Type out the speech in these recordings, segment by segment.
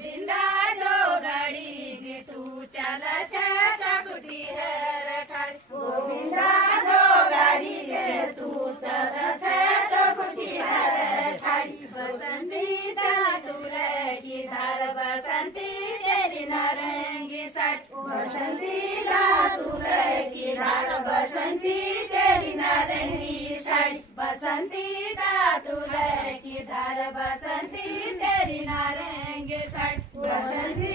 गोविंदा जो गाड़ी गे तू चल चकुटी है ठाड़ी गोविंदा जो गाड़ी गे तू चल चकुटी है ठाड़ी बसंती तुरे की धार बसंती तेरी नारंगी साड़ी बसंती तुरे की धार बसंती तेरी नारंगी साड़ी बसंती तुरे की धार बसंती तेरी नारंगी साड़ी बसंती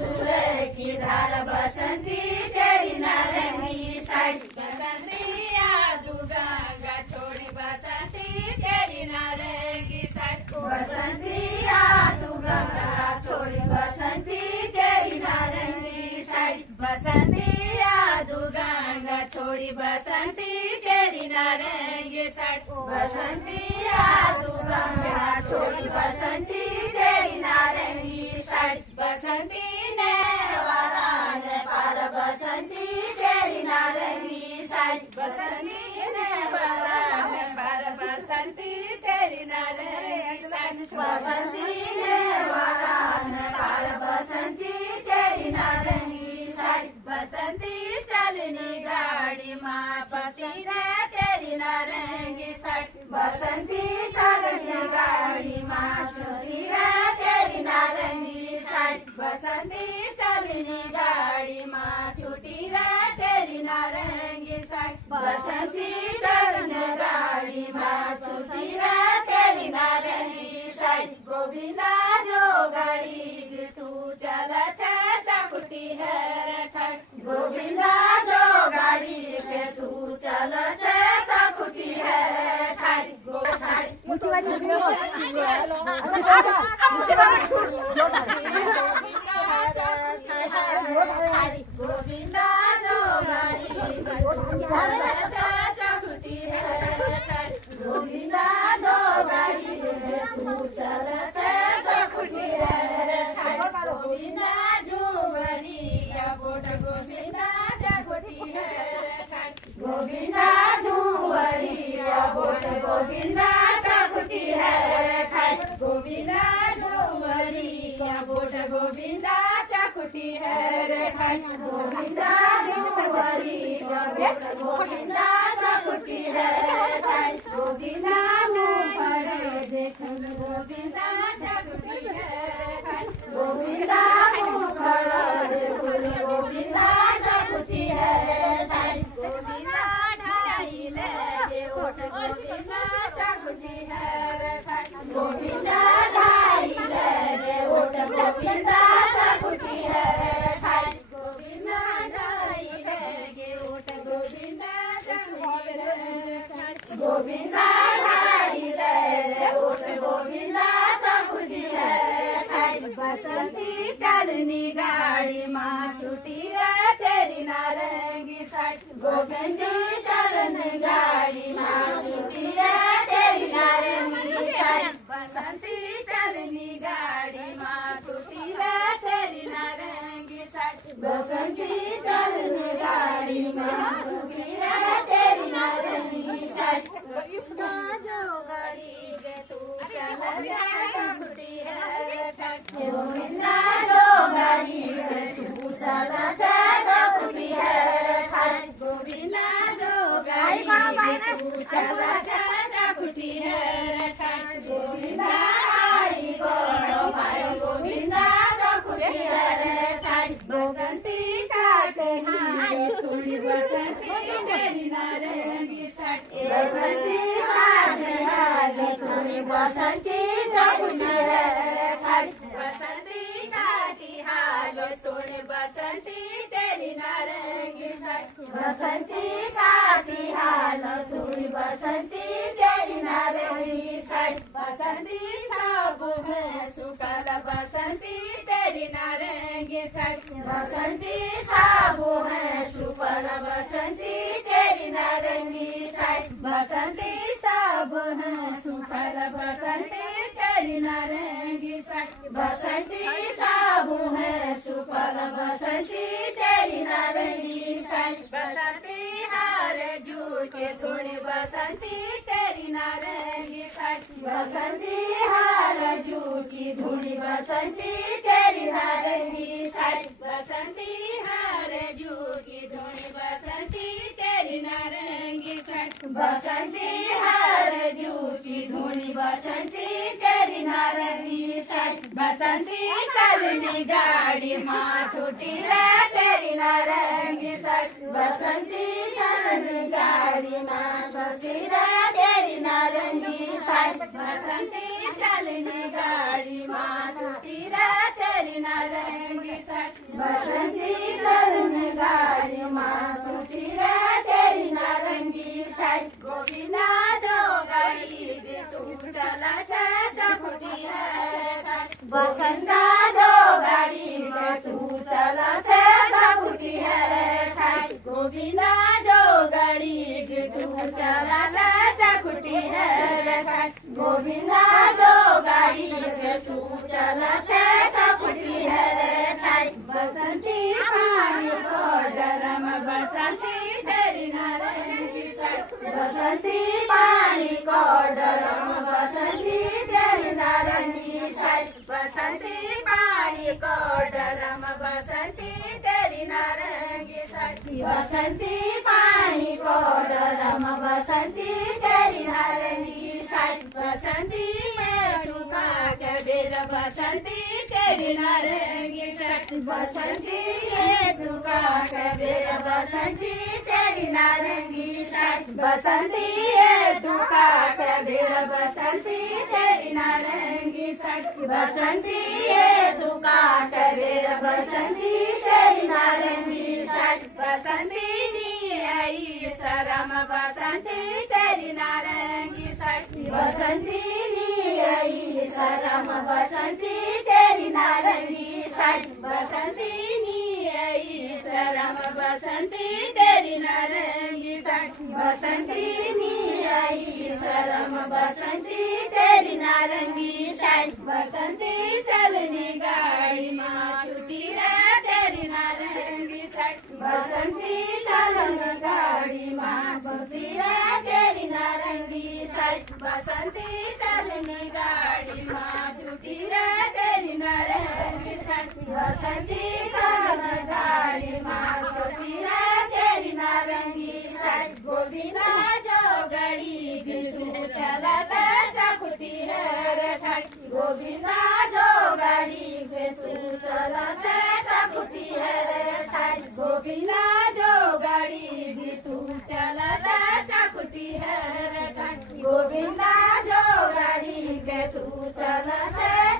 तुरे की धार बसंती तेरी नारंगी साड़ी बसंती आदू गंगा छोड़ी बसंती तेरी नारंगी साड़ी बसंती आदू गंगा छोड़ी बसंती तेरी नारंगी साड़ी बसंती आदू गंगा छोड़ी बसंती तेरी नारंगी साड़ी बसंती आदू गंगा छोड़ी बसंती तेरी नारंगी साड़ी बसंती ने वाला ने पार बसंती तेरी नारंगी साड़ी बसंती ने वाला ने पार बसंती तेरी नारंगी साड़ी बसंती ने वाला ने पार बसंती तेरी नारंगी साड़ी बसंती चलनी गाड़ी माँ पति रे तेरी नारंगी साड़ी बसंती चलनी गाड़ी माँ छोरी रे तेरी नारंगी साड़ी बसंती चलनी गाड़ी माँ छुटी रे तेरी नारंगी साड़ी बसंती चलनी गाड़ी माँ छुटी रे तेरी नारंगी साड़ी गोविंदा जो गाड़ी तू चल चकुटी है ठाड़ी गोविंदा जो गाड़ी पे तू चल चकुटी है ठाड़ी ठाड़ी गोविंदा जो गाड़ी चकुटी है गोविंदा जो गाड़ी तू चल चकुटी है गोविंदा झुमरी या बोट गोविंदा चकुटी है गोविंदा झुमरी या बोट गोविंदा चकुटी है गोविंदा झुमरी या बोट गोविंदा चकुटी है गोविंदा झुमरी या बोट गोविंदा चकुटी है गोविंदा मुखड़े देख गोविंदा चकुटी है गोविंदा मुखड़ा देख गोविंदा चकुटी है गोविंदा ढाई ले ओट गोविंदा चकुटी है गोविंदा ढाई ले ओट गोविंदा चकुटी है गोविंदा ढाई ले ओट गोविंदा चकुटी है गोविंदा ढाई ले ओट गोविंदा चकुटी है बसंती चलनी गाड़ी माँ छुटी रे तेरी नारंगी साड़ी गोविंदी चलनी गाड़ी माँ छुटी रे तेरी नारंगी साड़ी बसंती चलनी गाड़ी माँ छुटी रे तेरी नारंगी साड़ी बसंती चलनी गाड़ी माँ छुटी रे तेरी नारंगी साड़ी गोविंदा जो गाड़ी गे तू चल छुटी है गोविंदा जो गाड़ी है तू चल चकुटी है गोविंदा जो गाड़ी है तू चल चकुटी है गोविंदा आई गोड़ो भाई गोविंदा चकुटी है बसंती काटे थोड़ी बसंती तेरी नारंगी साड़ी बसंती काटे थोड़ी बसंती चकुटी है बसंती काटी हालो तोड़े बसंती तेरी नारंगी साड़ी बसंती काटी हालो तोड़े बसंती तेरी नारंगी साड़ी बसंती सब है सुकल बसंती तेरी नारंगी साड़ी बसंती सब है सुकल बसंती तेरी नारंगी साड़ी बसंती सब है सुकल बसंती तेरी नारंगी साड़ी बसंती सब है सुकल बसंती तेरी नारंगी साड़ी बसंती हार जूट के थोड़ी बसंती तेरी नारंगी साड़ी बसंती हार जूठी धूनी बसंती तेरी नारंगी साड़ी बसंती हार जूठी धूनी बसंती तेरी नारंगी साड़ी बसंती हार जूठी धूनी बसंती तेरी नारंगी साड़ी बसंती चलनी गाड़ी माँ छूटी रे तेरी नारंगी साड़ी बसंती चलनी गाड़ी माँ छूटी रे तेरी नारंगी साड़ी बसंती चलनी गाड़ी माँ छूटी रे तेरी नारंगी साड़ी बसंती चलनी गाड़ी माँ छूटी रे तेरी नारंगी साड़ी गोविंदा जो गाड़ी तू चला चकुटी है बसंता दो गाड़ी तू चला चकुटी है गोविंदा जो गाड़ी तू चला चकुटी है गोविंदा जो गाड़ी तू चला चकुटी है बसंती पानी को डरम बसंती तेरी नारंगी साड़ी बसंती पानी को डरम बसंती तेरी नारंगी साड़ी बसंती पानी को डरम बसंती तेरी नारंगी साड़ी बसंती पानी को डरम बसंती तेरी नारंगी साड़ी बसंती टूका के बेर बसंती तेरी नारंगी साड़ी बसंती टूका के बेर बसंती तेरी नारंगी साड़ी बसंती टूका के बेर बसंती तेरी नारंगी साड़ी बसंती टूका के बेर बसंती तेरी नारंगी साड़ी बसंती आई शरम बसंती तेरी नारंगी साड़ी बसंती आई शरम बसंती तेरी नारंगी साड़ी बसंती आई शरम बसंती तेरी नारंगी साड़ी बसंती आई शरम बसंती तेरी नारंगी साड़ी बसंती चलनी गाड़ी माँ छुटी रे तेरी नारंगी साड़ी बसंती चलनी गाड़ी माँ छुटी रे तेरी नारंगी साड़ी बसंती चलनी गाड़ी माँ छुटी रे तेरी नारंगी साड़ी बसंती चलनी गाड़ी माँ छुटी रे तेरी नारंगी साड़ी गोविंदा जो गाड़ी तू चला चकुटी है रे ठाड़ी गोविंदा जो गाड़ी तू चला चकुटी है रे ठाड़ी गोविंदा जो गाड़ी तू चला चकुटी है रे ठाड़ी गोविंदा जो गाड़ी तू चला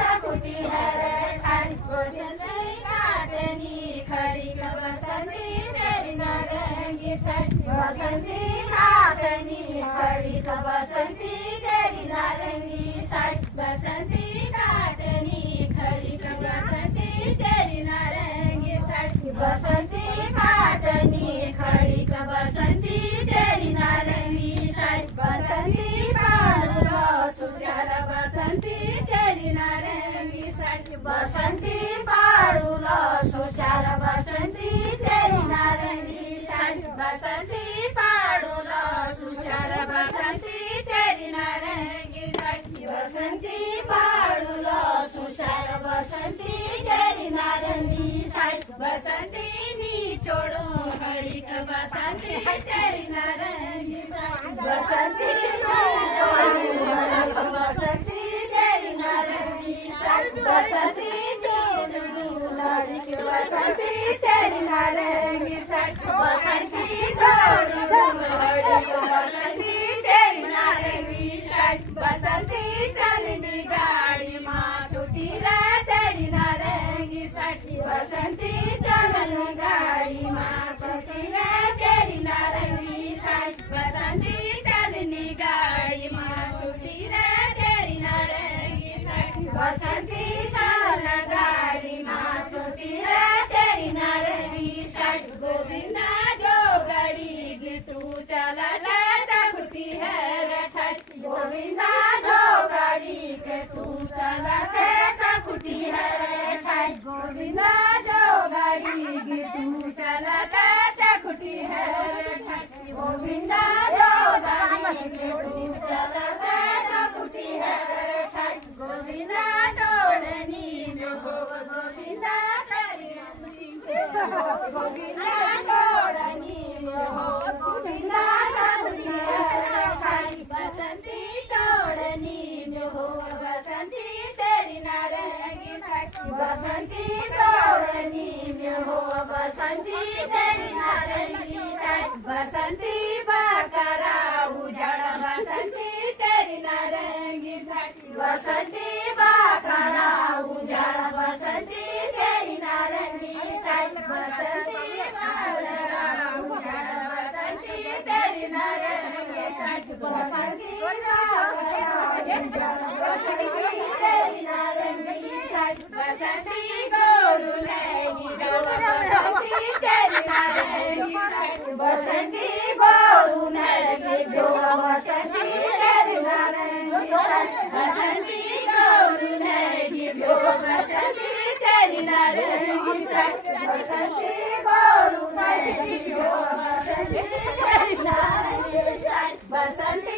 चकुटी है रे ठाड़ी बसंती काटनी खड़ी बसंती तेरी नारंगी साड़ी बसंती काटनी खड़ी बसंती तेरी नारंगी साड़ी बसंती काटनी खड़ी बसंती तेरी नारंगी साड़ी बसंती काटनी खड़ी बसंती तेरी नारंगी साड़ी बसंती पाड़ो सुशाल बसंती तेरी नारंगी साड़ी बसंती पाड़ो सुशाल बसंती तेरी नारंगी साड़ी बसंती पाड़ो सुशाल बसंती तेरी नारंगी साड़ी बसंती पाड़ो सुशाल बसंती तेरी नारंगी साड़ी बसंती नी छोड़ो हरी बसंती तेरी नारंगी साड़ी बसंती बसंती तेरी नारंगी साड़ी बसंती लड़ी के बसंती तेरी नारंगी साड़ी बसंती बसंती तेरी नारंगी साड़ी बसंती चलनी गाड़ी माँ छुटी रे तेरी नारंगी साड़ी बसंती चलनी गाड़ी माँ छुटी रे तेरी नारंगी साड़ी बसंती चलनी गाड़ी माँ छुटी रे तेरी नारंगी साड़ी बसंती चलनी गाड़ी माँ छुटी रे तेरी नारंगी साड़ी गोविंदा जो गाड़ी तू चला चकुटी है रे ठाड़ी गोविंदा जो गाड़ी तू चला चकुटी है रे ठाड़ी गोविंदा जो गाड़ी तू चला चकुटी है रे ठाड़ी गोविंदा जो गाड़ी तू चला चकुटी है गोविंदा तोड़नी हो गोविंदा बसंती तोड़नी हो बसंती तेरी नारंगी साड़ी बसंती तोड़नी हो बसंती तेरी नारंगी साड़ी बसंती बकरा उजाड़ बसंती तेरी नारंगी साड़ी बसंती बकरा उजाड़ बसंती तेरी नारंगी साड़ी बसंती बकरा उजाड़ बसंती तेरी नारंगी साड़ी बसंती तेरी नारंगी साड़ी बसंती गोरू लेगी बसंती तेरी नारंगी साड़ी बसंती गोरू लेगी बसंती तेरी नारंगी साड़ी बसंती गोरू लेगी बसंती तेरी नारंगी साड़ी बसंती गोरू लेगी बसंती तेरी नारंगी साड़ी बसंती